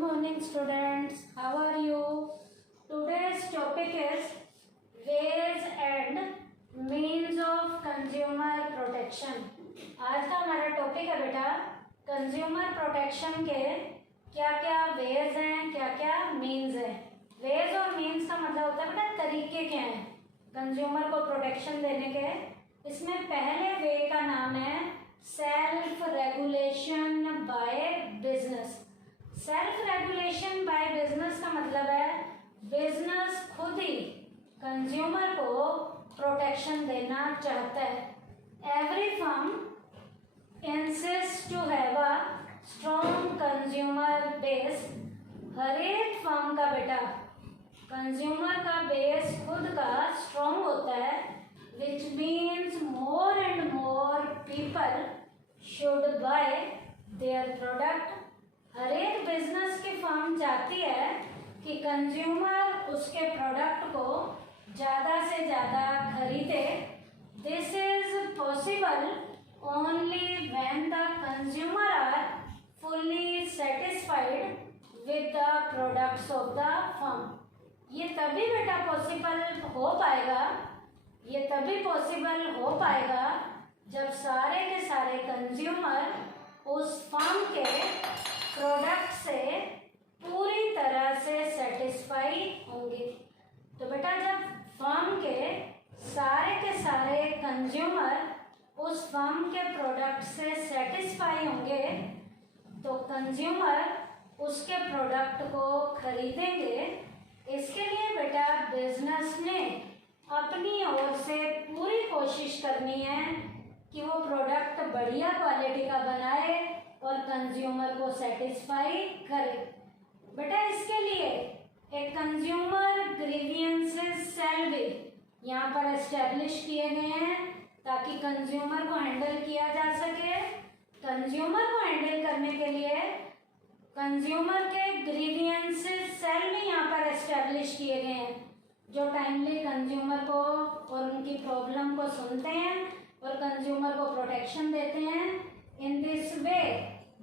morning students, how are you? Today's topic is ways and means of consumer protection. आज का हमारा topic है बेटा कंज्यूमर प्रोटेक्शन के क्या क्या वेज हैं, क्या क्या मीन्स हैं। वेज और मीन्स का मतलब होता है बेटा तरीके क्या हैं कंज्यूमर को प्रोटेक्शन देने के। इसमें पहले वे का नाम है self regulation by business. Self regulation by business का मतलब है बिजनेस खुद ही कंज्यूमर को प्रोटेक्शन देना चाहता है। Every firm insist to have a strong consumer base. हर एक फर्म का बेटा कंज्यूमर का बेस खुद का स्ट्रॉन्ग होता है, which means more and more people should buy their product। हर एक बिजनेस की फर्म चाहती है कि कंज्यूमर उसके प्रोडक्ट को ज़्यादा से ज़्यादा खरीदे। This is possible only when the consumer are fully satisfied with the products of the firm. ये तभी बेटा पॉसिबल हो पाएगा, ये तभी पॉसिबल हो पाएगा जब सारे के सारे कंज्यूमर उस फर्म के प्रोडक्ट से पूरी तरह से सेटिस्फाई होंगे। तो बेटा जब फर्म के सारे कंज्यूमर उस फर्म के प्रोडक्ट से सेटिस्फाई होंगे तो कंज्यूमर उसके प्रोडक्ट को खरीदेंगे। इसके लिए बेटा बिजनेस ने अपनी ओर से पूरी कोशिश करनी है कि वो प्रोडक्ट बढ़िया क्वालिटी का बनाए और कंज्यूमर को सेटिस्फाई करे। बेटा इसके लिए एक कंज्यूमर ग्रीवियंसेस सेल भी यहाँ पर एस्टेब्लिश किए गए हैं ताकि कंज्यूमर को हैंडल किया जा सके। कंज्यूमर को हैंडल करने के लिए कंज्यूमर के ग्रीवियंसेस सेल भी यहाँ पर एस्टेब्लिश किए गए हैं जो टाइमली कंज्यूमर को और उनकी प्रॉब्लम को सुनते हैं और कंज्यूमर को प्रोटेक्शन देते हैं। In this way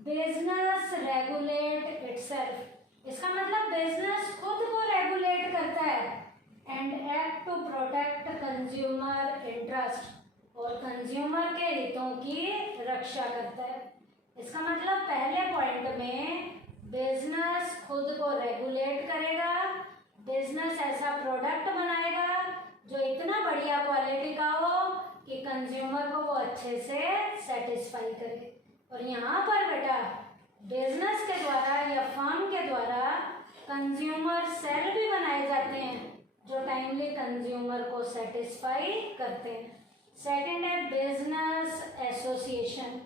business regulate itself. इसका मतलब बिजनेस खुद को रेगुलेट करता है and act to protect consumer interest और कंज्यूमर के हितों की रक्षा करता है। इसका मतलब पहले पॉइंट में बिजनेस खुद को रेगुलेट करेगा, बिजनेस ऐसा प्रोडक्ट बनाएगा जो इतना बढ़िया क्वालिटी का हो कि कंज्यूमर को वो अच्छे से सेटिस्फाई करे। और यहाँ पर बेटा बिजनेस के द्वारा या फर्म के द्वारा कंज्यूमर सेल भी बनाए जाते हैं जो टाइमली कंज्यूमर को सेटिस्फाई करते हैं। सेकंड है business association.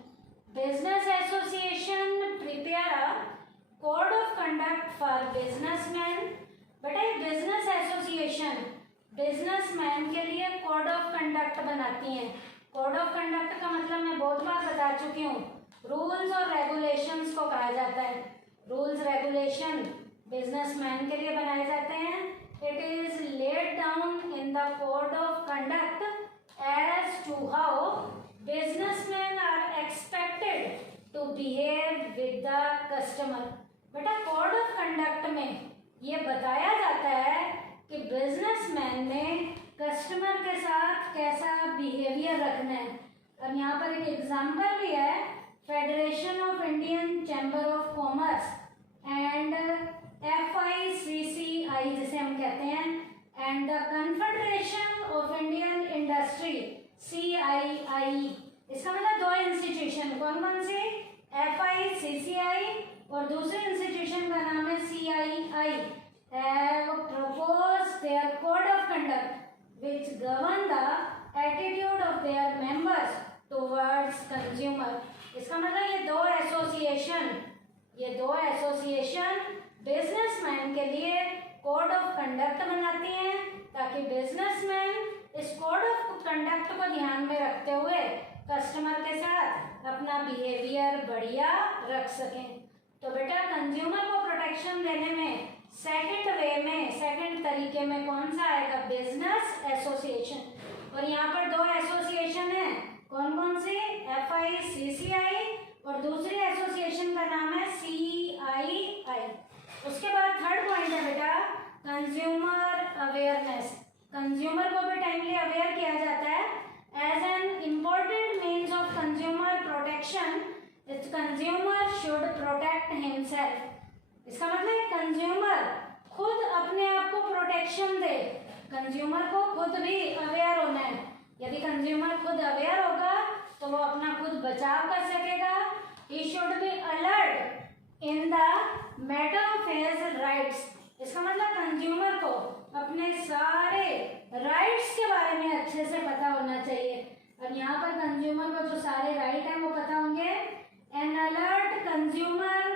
Business association prepare a code of conduct for businessman. बेटा ये बिजनेस एसोसिएशन बिजनेसमैन के लिए कोड ऑफ कंडक्ट बनाती हैं। कोड ऑफ कंडक्ट का मतलब मैं बहुत बार बता चुकी हूँ, रूल्स और रेगुलेशंस को कहा जाता है। रूल्स रेगुलेशन बिजनेसमैन के लिए बनाए जाते हैं। It is laid down in the code of conduct as to how businessman are expected to behave with the customer. बेटा कोड ऑफ कंडक्ट में ये बताया जाता है कि बिजनेसमैन ने कस्टमर के साथ कैसा बिहेवियर रखना है। अब यहाँ पर एक एग्जांपल भी है, federation of Indian chamber of commerce and FICCI जिसे हम कहते हैं and the confederation of Indian industry CII। इसका मतलब दो इंस्टीट्यूशन, कौन कौन से? FICCI और दूसरे इंस्टीट्यूशन का नाम है CII have proposed their code of conduct which govern the attitude of their members towards consumer। इसका मतलब ये दो एसोसिएशन बिजनेसमैन के लिए कोड ऑफ कंडक्ट बनाती हैं ताकि बिजनेसमैन इस कोड ऑफ कंडक्ट को ध्यान में रखते हुए कस्टमर के साथ अपना बिहेवियर बढ़िया रख सकें। तो बेटा कंज्यूमर को प्रोटेक्शन देने में सेकंड तरीके में कौन सा आएगा? Business association. और यहाँ पर दो एसोसिएशन है, कौन कौन सी? FICCI और दूसरी एसोसिएशन का नाम है CII। कंज्यूमर अवेयरनेस, कंज्यूमर को भी टाइमली अवेयर किया जाता है। As an important means of consumer protection, consumer should protect himself. इसका मतलब है कंज्यूमर खुद अपने आप को प्रोटेक्शन दे, कंज्यूमर को खुद भी अवेयर होना है। यदि कंज्यूमर खुद अवेयर होगा तो वो अपना खुद बचाव कर सकेगा। He should be alert in the matter of his rights. इसका मतलब कंज्यूमर को अपने सारे राइट्स के बारे में अच्छे से पता होना चाहिए। अब यहाँ पर कंज्यूमर को जो सारे राइट हैं वो पता होंगे। N alert consumer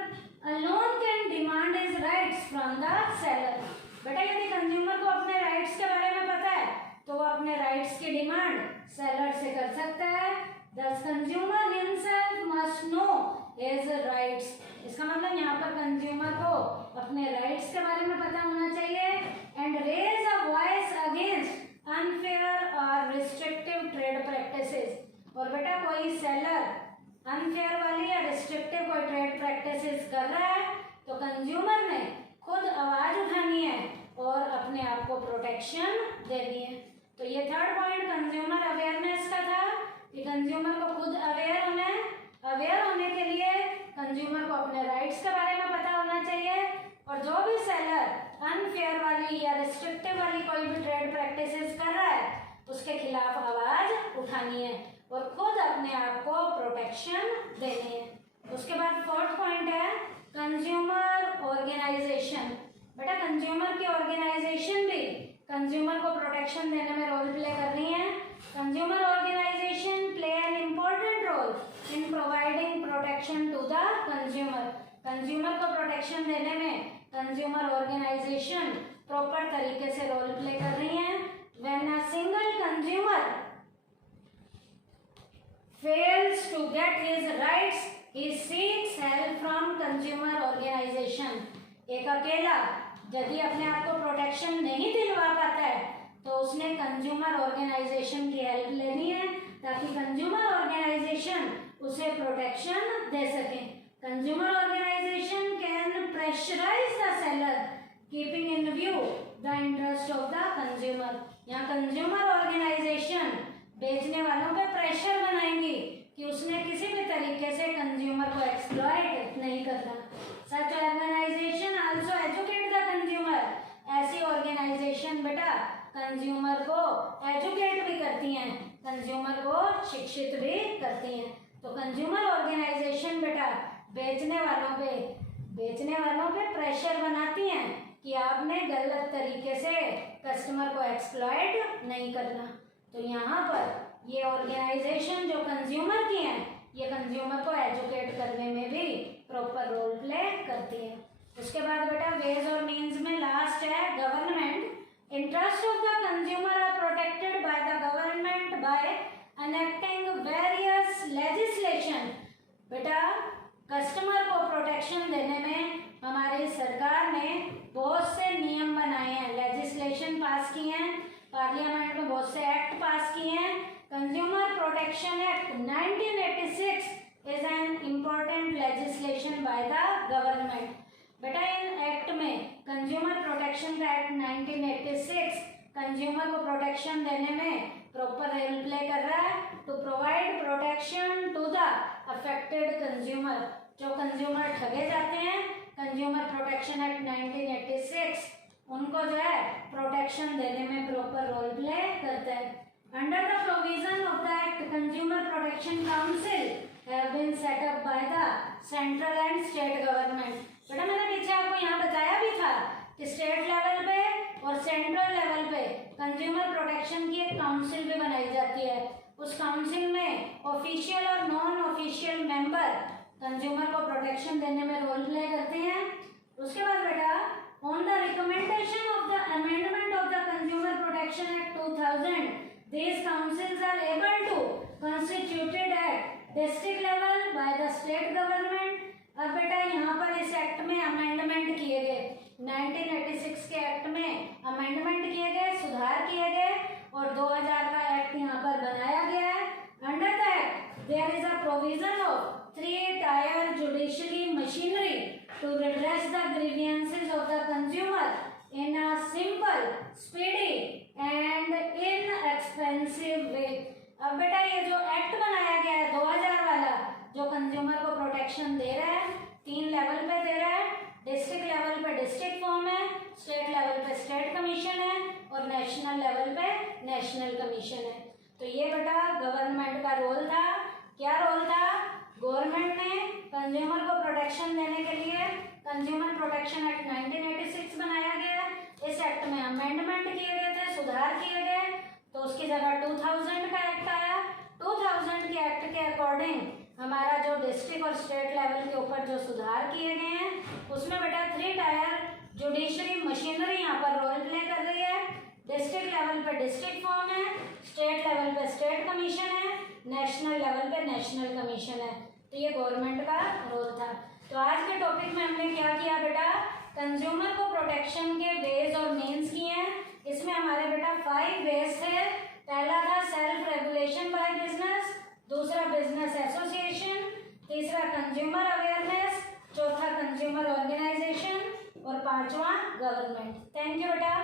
alone can demand his rights from the seller. बेटा यदि कंज्यूमर को अपने राइट्स के बारे में पता है तो वो अपने राइट्स की डिमांड सेलर से कर सकता है। Thus consumer himself must know his rights। इसका मतलब यहाँ पर कंज्यूमर को अपने राइट्स के बारे में पता होना चाहिए। And raise a voice against unfair और रिस्ट्रिक्टिव ट्रेड प्रैक्टिसेस। और बेटा कोई सेलर अनफेयर वाली या रिस्ट्रिक्टिव कोई ट्रेड प्रैक्टिसेस कर रहा है तो कंज्यूमर ने खुद आवाज उठानी है और अपने आप को प्रोटेक्शन देनी है। तो ये थर्ड पॉइंट कंज्यूमर अवेयरनेस का था कि कंज्यूमर को खुद अवेयर होना है। अवेयर होने के लिए कंज्यूमर को अपने राइट्स के बारे में पता होना चाहिए और जो भी सेलर अनफेयर वाली या रिस्ट्रिक्टिव वाली कोई भी ट्रेड प्रैक्टिसेस कर रहा है उसके खिलाफ आवाज उठानी है और खुद अपने आप को प्रोटेक्शन देनी है। उसके बाद फोर्थ पॉइंट है कंज्यूमर ऑर्गेनाइजेशन। बेटा कंज्यूमर की ऑर्गेनाइजेशन भी कंज्यूमर को प्रोटेक्शन देने में रोल प्ले कर रही है। Consumer organisation play an important role in providing protection to the consumer. Consumer को प्रोटेक्शन देने में कंज्यूमर ऑर्गेनाइजेशन प्रॉपर तरीके से रोल प्ले कर रही हैं। When a single consumer fails to get his rights he seeks help from consumer organisation. एक अकेला यदि अपने आप को प्रोटेक्शन नहीं दिलवा पाता है तो उसने कंज्यूमर ऑर्गेनाइजेशन की हेल्प लेनी है ताकि कंज्यूमर ऑर्गेनाइजेशन उसे प्रोटेक्शन दे सके। Consumer organisation can pressurise the seller keeping in view the interest of the consumer. यहाँ कंज्यूमर ऑर्गेनाइजेशन बेचने वालों पे प्रेशर बनाएंगी कि उसने किसी भी तरीके से कंज्यूमर को एक्सप्लॉइट नहीं करना। Such organisation also educate the consumer. ऐसी ऑर्गेनाइजेशन बेटा कंज्यूमर को एजुकेट भी करती हैं, कंज्यूमर को शिक्षित भी करती हैं। तो कंज्यूमर ऑर्गेनाइजेशन बेटा बेचने वालों पे प्रेशर बनाती हैं कि आपने गलत तरीके से कस्टमर को एक्सप्लॉइट नहीं करना। तो यहाँ पर ये ऑर्गेनाइजेशन जो कंज्यूमर की हैं ये कंज्यूमर को एजुकेट करने में भी प्रॉपर रोल प्ले करती है। उसके बाद बेटा वेज और मीन्स में लास्ट है government. Interest of the consumer are protected by the government by enacting various legislation. बेटा कस्टमर को प्रोटेक्शन देने में हमारी सरकार ने बहुत से नियम बनाए हैं, लेजिस्लेशन पास किए हैं, पार्लियामेंट में बहुत से एक्ट पास किए हैं। Consumer protection act 1986 is an important legislation by the government। बेटा इन एक्ट में कंज्यूमर प्रोटेक्शन का एक्ट 1986 कंज्यूमर को प्रोटेक्शन देने में प्रॉपर रोल प्ले कर रहा है to provide protection to the affected consumer. जो कंज्यूमर ठगे जाते हैं कंज्यूमर प्रोटेक्शन एक्ट 1986 उनको जो है प्रोटेक्शन देने में प्रॉपर रोल प्ले करता है। Under the provision of the act consumer protection council have been set up by the central and state government। बेटा मैंने पीछे आपको यहाँ बताया भी था कि स्टेट लेवल पे और सेंट्रल लेवल पे कंज्यूमर प्रोटेक्शन की एक काउंसिल भी बनाई जाती है। उस काउंसिल में ऑफिशियल और नॉन ऑफिशियल मेंबर कंज्यूमर को प्रोटेक्शन देने में रोल प्ले करते हैं। उसके बाद बेटा on the recommendation of the amendment of the consumer protection act 2000 these councils are able to constituted at district level by the state government. अब बेटा यहाँ पर इस एक्ट में अमेंडमेंट किए गए, 1986 के एक्ट में अमेंडमेंट किए गए, सुधार किए गए और 2000 का एक्ट यहाँ पर बनाया गया है। Under the act there is a provision of 3 tier judiciary machinery to redress the grievances of the consumer in a simple, speedy and inexpensive way. अब बेटा ये जो एक्ट बनाया गया है 2000 वाला, जो कंज्यूमर को प्रोटेक्शन दे रहा है, 3 लेवल पे दे रहा है। डिस्ट्रिक्ट लेवल पे डिस्ट्रिक्ट फॉर्म है, स्टेट लेवल पे स्टेट कमीशन है और नेशनल लेवल पे नेशनल कमीशन है। तो ये बेटा गवर्नमेंट का रोल था। क्या रोल था? गवर्नमेंट ने कंज्यूमर को प्रोटेक्शन देने के लिए कंज्यूमर प्रोटेक्शन एक्ट 1986 बनाया गया। इस एक्ट में अमेंडमेंट किए गए थे, सुधार किए गए, तो उसकी जगह 2000 का एक्ट आया। 2000 के एक्ट के अकॉर्डिंग हमारा जो डिस्ट्रिक्ट और स्टेट लेवल के ऊपर जो सुधार किए गए हैं, उसमें बेटा 3 टायर जुडिशरी मशीनरी यहाँ पर रोल प्ले कर रही है। डिस्ट्रिक्ट लेवल पे डिस्ट्रिक्ट फॉर्म है, स्टेट लेवल पे स्टेट कमीशन है, नेशनल लेवल पे नेशनल कमीशन है। तो ये गवर्नमेंट का रोल था। तो आज के टॉपिक में हमने क्या किया बेटा? कंज्यूमर को प्रोटेक्शन के वेज और मीन्स किए हैं। इसमें हमारे बेटा 5 वेज थे। पहला था सेल्फ रेगुलेशन बाय बिजनेस, दूसरा बिजनेस एसोसिएशन, तीसरा कंज्यूमर अवेयरनेस, चौथा कंज्यूमर ऑर्गेनाइजेशन और 5वां गवर्नमेंट। थैंक यू बेटा।